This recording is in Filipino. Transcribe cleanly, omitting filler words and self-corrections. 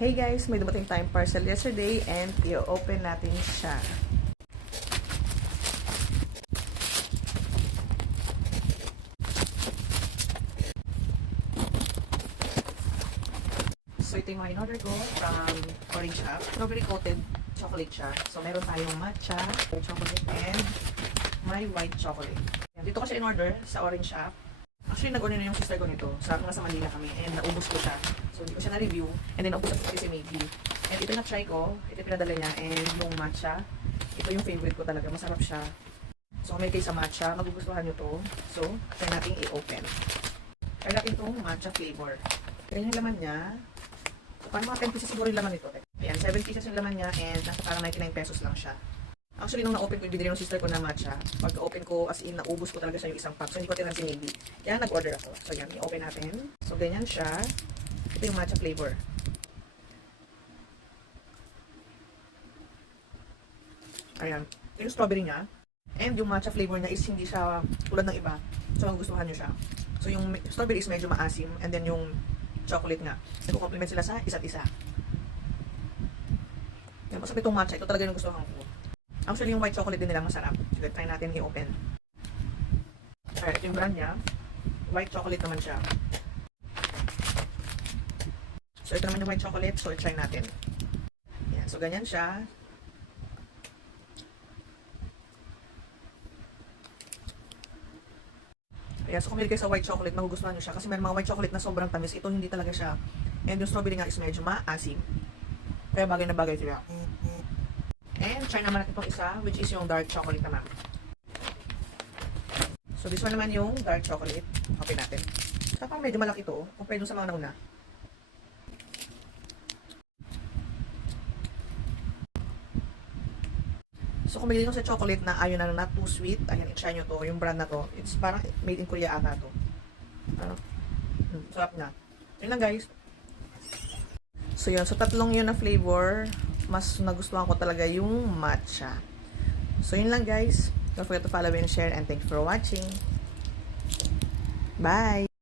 Hey guys, may dumating tayong parcel yesterday and i-open natin siya. So ito yung mga in-order ko from Orange Shop. Strawberry coated chocolate siya. So meron tayong matcha, chocolate, and may white chocolate. Dito ko siya in-order sa Orange Shop. Actually, nag-order na yung sister ko nito. Nasa Manila kami and naubos ko siya. So hindi ko siya na-review and then naubos ko si Maggie. And ito yung na-try ko. Ito yung pinadala niya and yung matcha. Ito yung favorite ko talaga. Masarap siya. So kung may kayo sa matcha, magugustuhan nyo to. So, try natin i-open. Try natin itong matcha flavor. Try yung laman niya. So, parang mga 10 pieces siguro yung laman nito. Ayan, 7 pieces yung laman niya and nasa parang 99 pesos lang siya. Actually, nung na-open ko yung binili ng sister ko na matcha, pagka-open ko, as in, naubos ko talaga siya yung isang pack. So, hindi ko tinan si Navy. Kaya nag-order ako. So, yan, i-open natin. So, ganyan siya. Ito yung matcha flavor. Ayan. Ito yung strawberry niya. And yung matcha flavor niya is hindi siya tulad ng iba. So, magugustuhan nyo siya. So, yung strawberry is medyo maasim. And then, yung chocolate nga. Nagko-complement sila sa isa't isa. Yan, masarap itong matcha. Ito talaga yung gustuhan ko. Actually, yung white chocolate din nila masarap. So, try natin i-open. Alright, ito yung brand niya. White chocolate naman siya. So, ito naman yung white chocolate. So, try natin. Yan. So, ganyan siya. Ayan. So, kung kayo sa white chocolate, magugustuhan nyo siya. Kasi may mga white chocolate na sobrang tamis. Ito, hindi talaga siya. And yung strawberry nga is medyo maasim. Kaya bagay na bagay siya. And try naman natin itong isa, which is yung dark chocolate naman. So, this one naman yung dark chocolate. Okay natin. So, parang medyo malaki ito, compared dun sa mga nauna. So, kung bigyan nyo sa chocolate na ayaw na not too sweet, ayan, i-try nyo to. Yung brand na to, it's parang made in Korea ata to. Sarap na. Yun lang guys. So, yun. So, tatlong yun na flavor. Mas nagustuhan ko talaga yung matcha. So, yun lang guys. Don't forget to follow and share and thanks for watching. Bye!